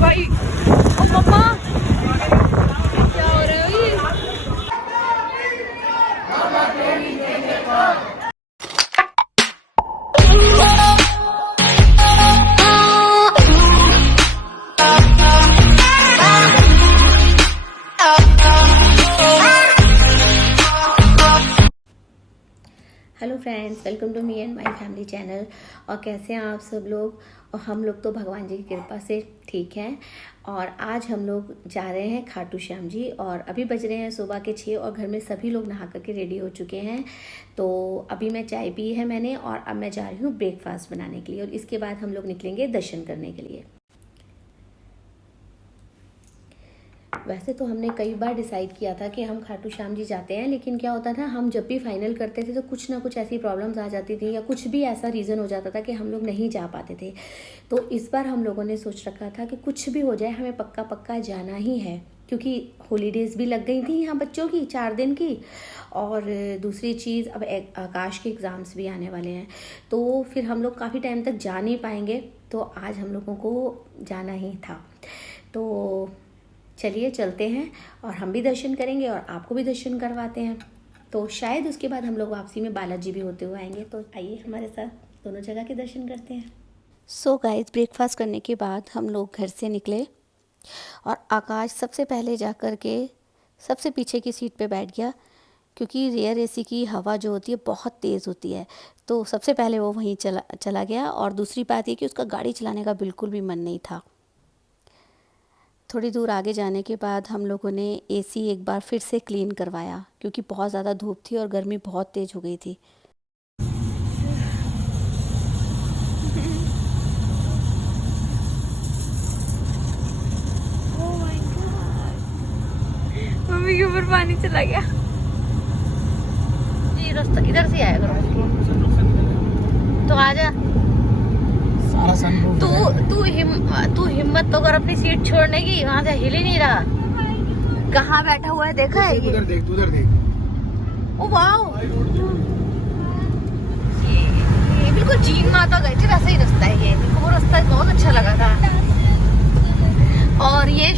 भाई ओ मम्मा क्या हो रहा है ये? Hello friends, welcome to me and my family channel. और कैसे हैं आप सब लोग? और हम लोग तो भगवान जी की कृपा से ठीक हैं। और आज हम लोग जा रहे हैं खाटू श्याम जी। और अभी बज रहे हैं सुबह के 6 और घर में सभी लोग नहा करके रेडी हो चुके हैं। तो अभी मैं चाय पी है मैंने और अब मैं जा रही हूँ ब्रेकफास्ट बनाने के लिए। और इसके बाद हम लोग निकलेंगे दर्शन करने के लिए। वैसे तो हमने कई बार डिसाइड किया था कि हम खाटू श्याम जी जाते हैं, लेकिन क्या होता था हम जब भी फाइनल करते थे तो कुछ ना कुछ ऐसी प्रॉब्लम्स आ जाती थी या कुछ भी ऐसा रीज़न हो जाता था कि हम लोग नहीं जा पाते थे। तो इस बार हम लोगों ने सोच रखा था कि कुछ भी हो जाए हमें पक्का पक्का जाना ही है, क्योंकि हॉलीडेज़ भी लग गई थी यहाँ बच्चों की 4 दिन की। और दूसरी चीज़, अब आकाश के एग्ज़ाम्स भी आने वाले हैं, तो फिर हम लोग काफ़ी टाइम तक जा नहीं पाएंगे। तो आज हम लोगों को जाना ही था। तो चलिए चलते हैं और हम भी दर्शन करेंगे और आपको भी दर्शन करवाते हैं। तो शायद उसके बाद हम लोग वापसी में बालाजी भी होते हुए आएंगे। तो आइए हमारे साथ दोनों जगह के दर्शन करते हैं। सो गाइस, ब्रेकफास्ट करने के बाद हम लोग घर से निकले और आकाश सबसे पहले जा कर के सबसे पीछे की सीट पे बैठ गया, क्योंकि रेयर एसी की हवा जो होती है बहुत तेज़ होती है। तो सबसे पहले वो वहीं चला गया। और दूसरी बात ये कि उसका गाड़ी चलाने का बिल्कुल भी मन नहीं था। थोड़ी दूर आगे जाने के बाद हम लोगों ने एसी एक बार फिर से क्लीन करवाया, क्योंकि बहुत ज़्यादा धूप थी और गर्मी बहुत तेज़ हो गई थी। मम्मी के ऊपर पानी चला गया जी। रास्ता इधर से आया करो तो आजा। तू हिम्मत तो कर अपनी सीट छोड़ने की। वहाँ से हिल ही नहीं रहा। कहाँ बैठा हुआ है देखा है? उधर देख, उधर देख। ओ वाओ, ये बिल्कुल जीन माता गए थे वैसा ही रास्ता है ये। मेरे को वो रास्ता बहुत अच्छा लगा था। और ये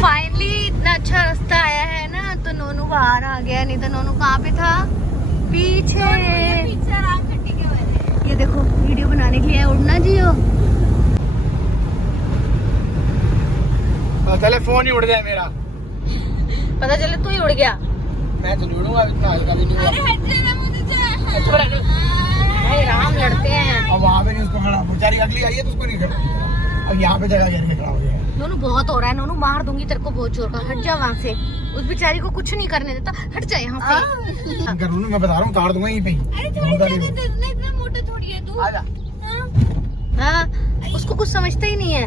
फाइनली इतना अच्छा रास्ता आया है ना, तो नोनू बाहर आ गया। नहीं तो नोनू कहाँ पे था? पीछे। ये देखो वीडियो बनाने के लिए उड़ना जियो। चले फोन ही उड़ जाए मेरा। पता चले तू ही उड़ गया। मैं तो नहीं उड़ूंगा, इतना हल्का भी नहीं। अरे हट जाना मुझे। भाई राम लड़ते हैं। अब वहाँ पे नहीं उसको खड़ा, बेचारी अगली आई है तो उसको नहीं खड़ा। अब यहाँ पे जगह घेर के खड़ा हो गया। नोनू बहुत हो रहा है। नोनू मार दूंगी तेरे को बहुत जोर का। हट जा वहाँ से। उस बेचारी को कुछ नहीं करने देता। हट जा यहाँ से। मैं बता रहा हूँ, उतार दूंगा यहीं पे। इतना मोटा थोड़ी है तू। आजा। हाँ, उसको कुछ समझता ही नहीं है।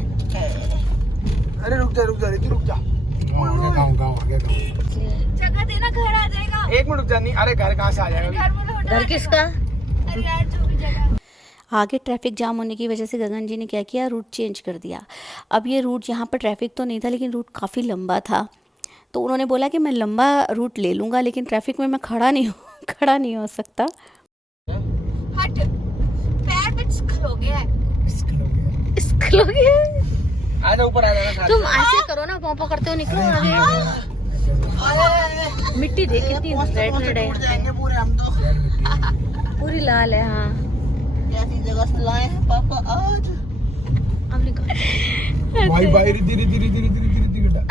अरे रुक जा, रुक जा, रुक जा। गाँव आ गया। जगह देना, घर आ जाएगा। 1 मिनट रुक जा। नहीं, अरे घर कहाँ से आ जाएगा? घर किसका? अरे यार जो भी जगह। आगे ट्रैफिक जाम होने की वजह से गगन जी ने क्या किया, रूट चेंज कर दिया। अब ये रूट, यहाँ पर ट्रैफिक तो नहीं था लेकिन रूट काफ़ी लंबा था। तो उन्होंने बोला कि मैं लंबा रूट ले लूँगा, लेकिन ट्रैफिक में मैं खड़ा नहीं हो सकता। हट, पैर पे स्खल हो गया है। आजा ऊपर आ जाना। तुम ऐसे करो ना, पोंपो करते हो निकलो आगे। मिट्टी देख कितनी रेड है। पूरे हम तो पूरी लाल है। हाँ, ऐसी जगह से लाए हैं पापा आज। अब निकल। भाई धीरे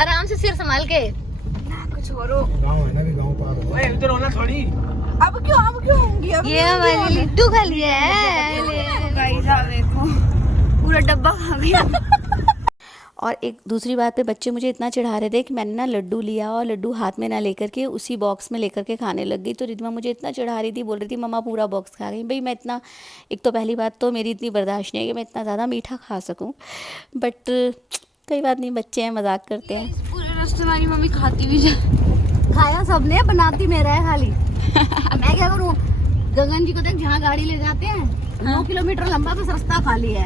आराम से सिर संभाल के। कुछ और हो। गाँव है ना, भी गाँव पार हो। ओए इधर होना थोड़ी। अब क्यों होंगी? ये हमारी लिट्टू खा लिया है। गाइस आप देखो, पूरा डब्बा खा गया। और एक दूसरी बात पे बच्चे मुझे इतना चिढ़ा रहे थे कि मैंने ना लड्डू लिया और लड्डू हाथ में ना लेकर के उसी बॉक्स में लेकर के खाने लग गई। तो रिद्धिमा मुझे इतना चिढ़ा रही थी, बोल रही थी मम्मा पूरा बॉक्स खा गई। भाई मैं इतना, एक तो पहली बात तो मेरी इतनी बर्दाश्त नहीं है कि मैं इतना ज़्यादा मीठा खा सकूं, बट कोई बात नहीं, बच्चे हैं, मजाक करते हैं। पूरे रास्ते हमारी मम्मी खाती भी जा। खाया सबने, बनाती मेरा है खाली। मैं क्या करूँ? गगन जी को देख, जहाँ गाड़ी ले जाते हैं 9 किलोमीटर लंबा बस रास्ता खाली है।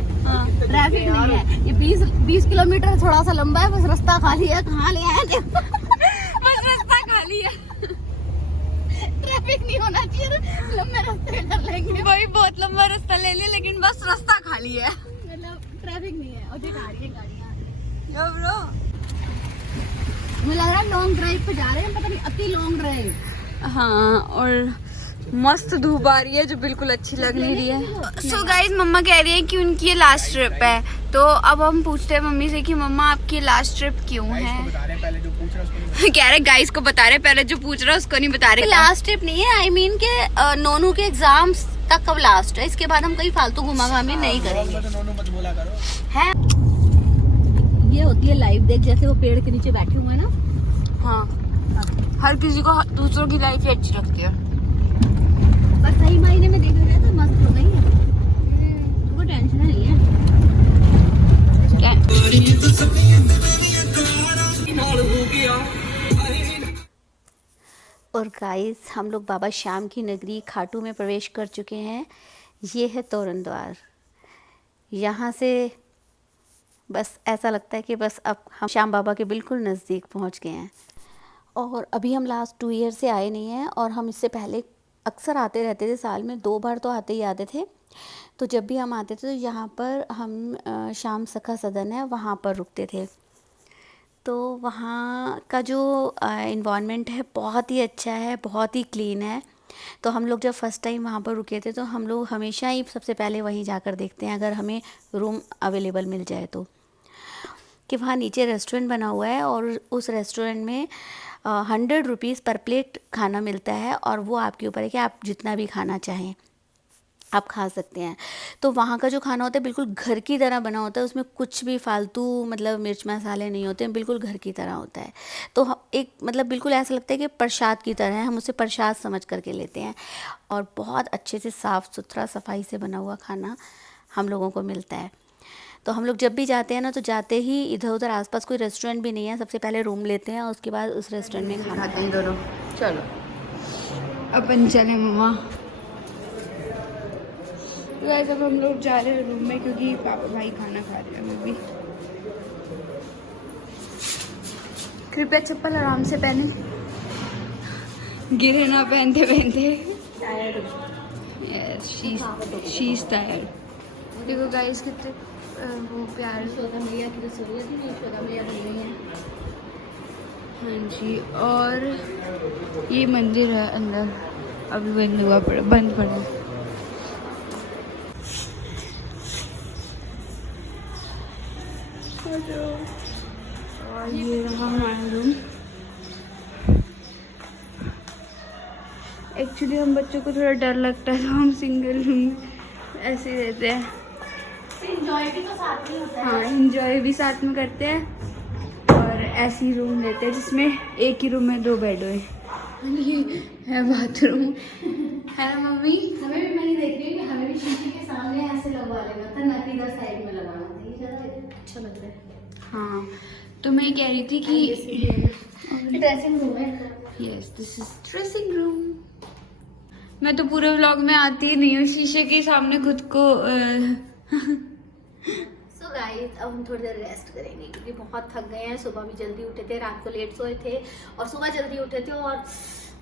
ट्रैफिक नहीं है। ये 20 किलोमीटर थोड़ा सा लंबा है, बस रास्ता खाली है। कहाँ ले आए? बस रास्ता खाली है। ट्रैफिक नहीं होना चाहिए, लंबे रास्ते कर लेंगे। भाई बहुत लंबा रास्ता ले लिया, लेकिन बस रास्ता खाली है। मतलब ट्रैफिक नहीं है। और दिखा रही है गाड़ियाँ। ब्रो मुझे लग रहा है लॉन्ग ड्राइव पे जा रहे हैं, पता नहीं अति लॉन्ग ड्राइव। हाँ, और मस्त धूप आ रही है जो बिल्कुल अच्छी लग नहीं रही है। सो गाइस, मम्मा कह रही है कि उनकी ये लास्ट ट्रिप है, तो अब हम पूछते हैं मम्मी से कि मम्मा आपकी लास्ट ट्रिप क्यों है। कह रहे गाइस को बता रहे, पहले जो पूछ रहा है उसको नहीं बता रहे। लास्ट ट्रिप नहीं है, आई मीन के नोनू के एग्जाम्स तक कब लास्ट है, इसके बाद हम कहीं फालतू घुमा घामी नहीं करेंगे। है ये होती है लाइफ, देख जैसे वो पेड़ के नीचे बैठे हुए हैं ना। हाँ, हर किसी को दूसरों की लाइफ ही अच्छी लगती है, पर सही मायने में देखा जाए तो मस्त हो गई है, कोई टेंशन नहीं है। और गाइस, हम लोग बाबा श्याम की नगरी खाटू में प्रवेश कर चुके हैं। ये है तोरण द्वार। यहाँ से बस ऐसा लगता है कि बस अब हम श्याम बाबा के बिल्कुल नज़दीक पहुँच गए हैं। और अभी हम लास्ट 2 ईयर से आए नहीं हैं, और हम इससे पहले अक्सर आते रहते थे, साल में 2 बार तो आते ही आते थे। तो जब भी हम आते थे तो यहाँ पर हम श्याम सखा सदन है वहाँ पर रुकते थे। तो वहाँ का जो इन्वायरमेंट है बहुत ही अच्छा है, बहुत ही क्लीन है। तो हम लोग जब फर्स्ट टाइम वहाँ पर रुके थे तो हम लोग हमेशा ही सबसे पहले वहीं जाकर देखते हैं, अगर हमें रूम अवेलेबल मिल जाए तो, कि वहाँ नीचे रेस्टोरेंट बना हुआ है, और उस रेस्टोरेंट में 100 रुपीज़ पर प्लेट खाना मिलता है, और वो आपके ऊपर है कि आप जितना भी खाना चाहें आप खा सकते हैं। तो वहाँ का जो खाना होता है बिल्कुल घर की तरह बना होता है, उसमें कुछ भी फालतू मतलब मिर्च मसाले नहीं होते हैं, बिल्कुल घर की तरह होता है। तो एक मतलब बिल्कुल ऐसा लगता है कि प्रसाद की तरह है, हम उसे प्रसाद समझ करके लेते हैं, और बहुत अच्छे से साफ़ सुथरा सफाई से बना हुआ खाना हम लोगों को मिलता है। तो हम लोग जब भी जाते हैं ना, तो जाते ही इधर उधर आसपास कोई रेस्टोरेंट भी नहीं है, सबसे पहले रूम लेते हैं और उसके बाद उस रेस्टोरेंट में खाना खाते हैं दोनों। चलो अपन चले मम्मा। गाइस, अब हम लोग जा रहे हैं रूम में, क्योंकि पापा भाई खाना खा रहे हैं। मैं भी कृपया चप्पल आराम से पहने, गिरे ना पहनते पहनते। Yes, she is tired. देखो गाइस कितने वो प्यारे यशोदा मैया की रसोई थी, यशोदा मैया बन गई है। हाँ जी, और ये मंदिर है अंदर, अभी बंद पड़ा। और ये रहा हमारा रूम। एक्चुअली हम बच्चों को थोड़ा डर लगता है, तो हम सिंगल रूम ऐसे ही रहते हैं। एंजॉय भी तो साथ में होता है। हाँ, एंजॉय भी साथ में करते हैं, और ऐसी रूम लेते हैं जिसमें एक ही रूम में 2 बेड हो। ये है बाथरूम, है ना मम्मी? हमें भी, मैंने देख रही हूँ, हमें भी शीशे के सामने ऐसे लगवा लेना था, ना कि इधर साइड में लगाना था, ये ज़्यादा अच्छा लग रहा है। हाँ, तो मैं कह रही थी कि ड्रेसिंग रूम है। Yes, this is dressing room. मैं तो पूरे व्लॉग में आती ही नहीं हूँ, शीशे के सामने खुद को सो गाइस, अब हम थोड़ी देर रेस्ट करेंगे, क्योंकि बहुत थक गए हैं। सुबह भी जल्दी उठे थे, रात को लेट सोए थे, और सुबह जल्दी उठे थे, और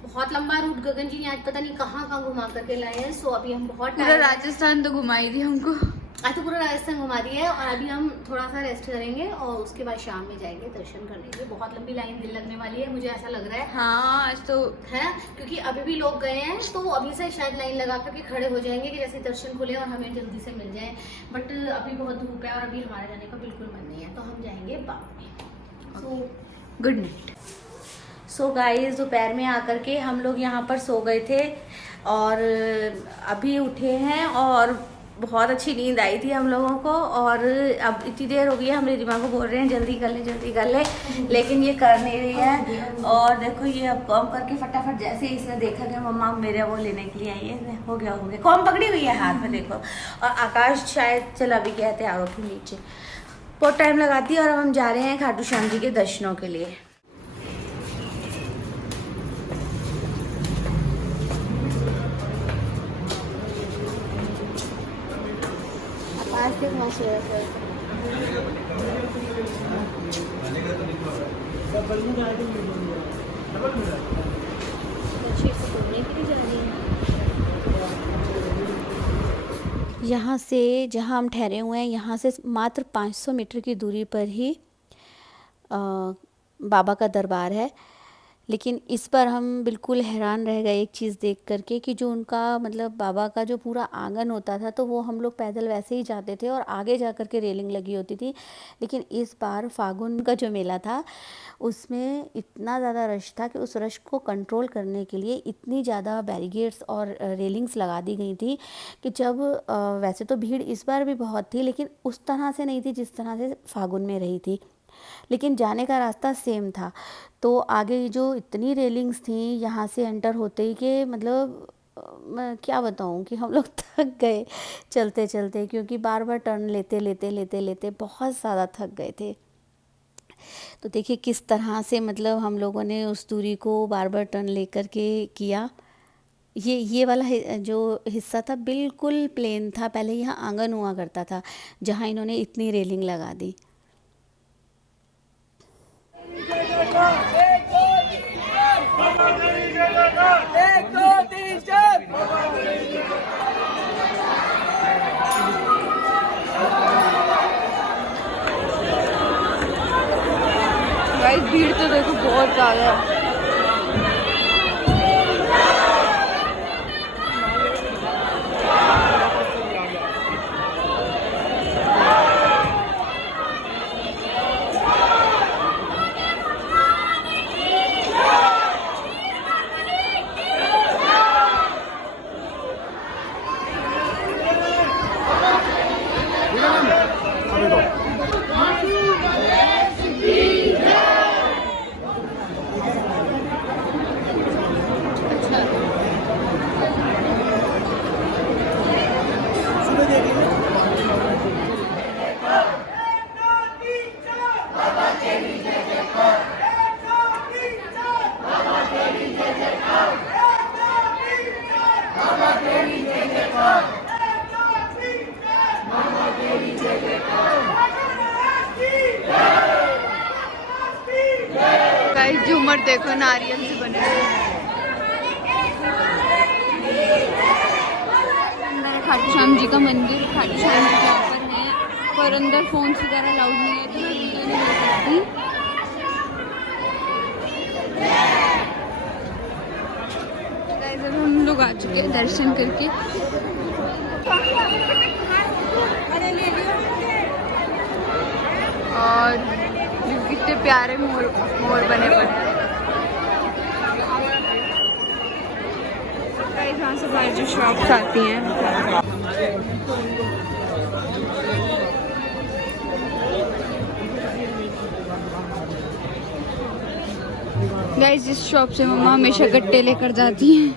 बहुत लंबा रूट गगन जी ने आज पता नहीं कहाँ कहाँ घुमा करके लाए हैं। सो अभी हम बहुत पूरा राजस्थान तो घुमाई थी हमको। आज तो पूरा राजस्थान घुमा दिया है, और अभी हम थोड़ा सा रेस्ट करेंगे, और उसके बाद शाम में जाएंगे दर्शन करने के लिए। बहुत लंबी लाइन दिल लगने वाली है, मुझे ऐसा लग रहा है। हाँ, आज तो है, क्योंकि अभी भी लोग गए हैं, तो अभी से शायद लाइन लगा करके खड़े हो जाएंगे कि जैसे दर्शन खुले और हमें जल्दी से मिल जाए। बट अभी बहुत धूप है, और अभी हमारे जाने का बिल्कुल मन नहीं है, तो हम जाएंगे बाद में। So good night. So guys, दोपहर में आकर के हम लोग यहाँ पर सो गए थे, और अभी उठे हैं, और बहुत अच्छी नींद आई थी हम लोगों को। और अब इतनी देर हो गई है, हमारे दिमाग को बोल रहे हैं जल्दी कर ले जल्दी कर ले, लेकिन ये कर नहीं रही है। और देखो, ये अब कॉम करके फटाफट, जैसे ही इसने देखा कि मम्मा मेरे वो लेने के लिए आई है, हो गया कॉम पकड़ी हुई है हाथ में, देखो। और आकाश शायद चला भी गया तैयारों के नीचे, बहुत टाइम लगाती है। और अब हम जा रहे हैं खाटू श्याम जी के दर्शनों के लिए। आज के वहाँ से यहाँ से जहाँ हम ठहरे हुए हैं, यहाँ से मात्र 500 मीटर की दूरी पर ही बाबा का दरबार है। लेकिन इस पर हम बिल्कुल हैरान रह गए एक चीज़ देख करके कि जो उनका मतलब बाबा का जो पूरा आंगन होता था तो वो हम लोग पैदल वैसे ही जाते थे और आगे जा कर के रेलिंग लगी होती थी। लेकिन इस बार फागुन का जो मेला था उसमें इतना ज़्यादा रश था कि उस रश को कंट्रोल करने के लिए इतनी ज़्यादा बैरिकेड्स और रेलिंग्स लगा दी गई थी कि जब वैसे तो भीड़ इस बार भी बहुत थी लेकिन उस तरह से नहीं थी जिस तरह से फागुन में रही थी। लेकिन जाने का रास्ता सेम था। तो आगे जो इतनी रेलिंग्स थी यहाँ से एंटर होते ही कि मतलब मैं क्या बताऊँ कि हम लोग थक गए चलते चलते, क्योंकि बार बार टर्न लेते लेते लेते लेते बहुत ज़्यादा थक गए थे। तो देखिए किस तरह से मतलब हम लोगों ने उस दूरी को बार बार टर्न लेकर के किया। ये वाला जो हिस्सा था बिल्कुल प्लेन था, पहले यहाँ आंगन हुआ करता था जहाँ इन्होंने इतनी रेलिंग लगा दी। गाइस भीड़ तो देखो बहुत ज़्यादा है। गाइस झूमर देखो नारियल से बने हुए। खाटू श्याम जी का मंदिर खाटू श्याम जी के ऊपर है, पर अंदर फोन वगैरह अलाउड नहीं है तो मैं वीडियो नहीं ले सकती। गाइस अब हम लोग आ चुके हैं दर्शन करके। और कितने प्यारे मोर बने पड़े। यहाँ से बाहर जो शॉप्स आती हैं, गाइस इस शॉप से मम्मा हमेशा गट्टे लेकर जाती हैं।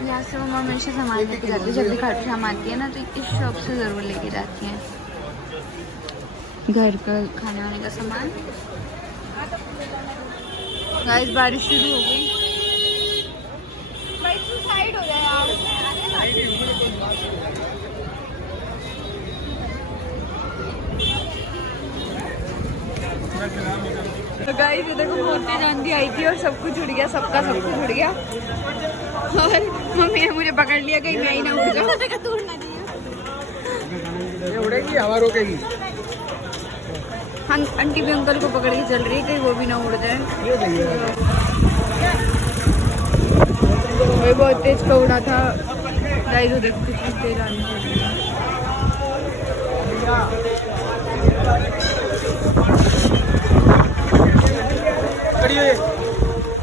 यहाँ से मम्मा हमेशा सामान लेके जाती है, जब भी खाटू श्याम आती है ना तो इस शॉप से ज़रूर लेके जाती हैं घर का खाने वाने का सामान। गाइस बारिश शुरू हो गई। साइड हो जाए यार। तो गाइस ये देखो मोती चांदी आई थी और सब कुछ उड़ गया, सबका सब कुछ उड़ गया। और मम्मी ने मुझे पकड़ लिया कहीं मैं ही ना उड़ जाऊं। ये उड़ेगी हवा रोकेगी। आंटी भी अंकल को पकड़ के चल रही है कहीं वो भी ना उड़ जाए। वही बहुत तेज का उड़ा था गाइस, वो देखो कितनी तेज आने वाली है।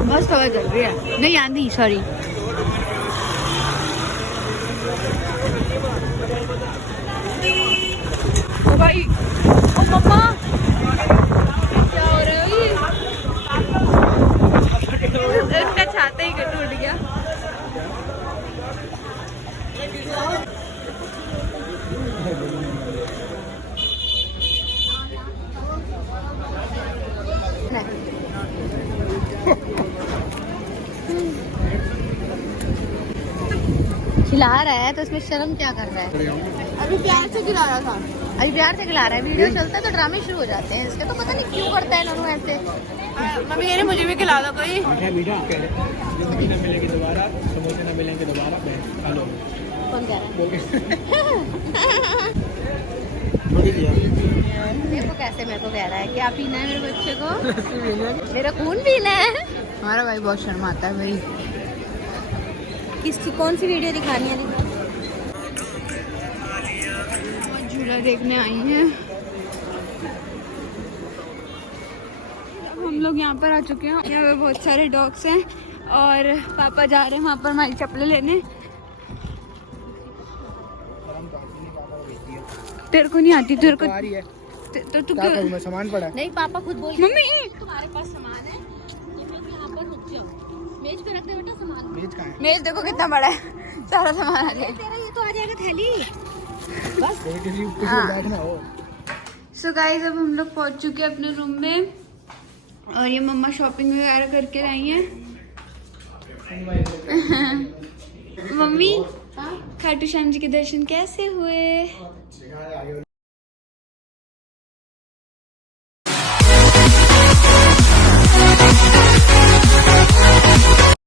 मस्त हवा चल रही है, नहीं आंधी सॉरी। ओ भाई ओ मम्मा क्या हो रहा है ये? इसका छाता ही टूट गया। खिला रहा है तो इसमें शर्म क्या कर रहा है? अभी प्यार से खिला रहा था। प्यार से खिला रहा है, वीडियो चलता है तो ड्रामे शुरू हो जाते हैं इसके, तो पता नहीं क्यों करता है ननू ऐसे। मम्मी कह रही मुझे भी खिला दो कोई। मीठा मीठा जिंदगी न मिलेंगे दोबारा, समोसे न मिलेंगे दोबारा, हेलो कौन कह रहा है? थोड़ी दिया देखो कैसे मेरे को कह रहा है क्या पीना है मेरे बच्चे को, मेरा खून पीना है। हमारा भाई बहुत शर्माता है भाई। किसकी कौन सी वीडियो दिखानी है? झूला देखने आई हैं। अब हम लोग यहाँ पर आ चुके हैं, यहाँ पे बहुत सारे डॉग्स हैं और पापा जा रहे हैं वहाँ पर हमारी चप्पलें लेने। तेरे को नहीं आती? तेरे को आ रही है तो तू क्या करूं मैं, सामान पड़ा है। नहीं पापा खुद बोल मम्मी तुम्हारे पास सामान है, यहाँ पर रुक जाओ, मेज पे रख दे बेटा सामान। मेज कहाँ है? मेज देखो कितना बड़ा है, सारा सामान आ गया। तेरा ये तो आ जाएगा थैली। कोई किसी बैठना हो। सो गाइस अब हम लोग पहुंच चुके हैं अपने रूम में और ये मम्मा शॉपिंग वगैरह करके आई हैं। मम्मी खाटू श्याम जी के दर्शन कैसे हुए?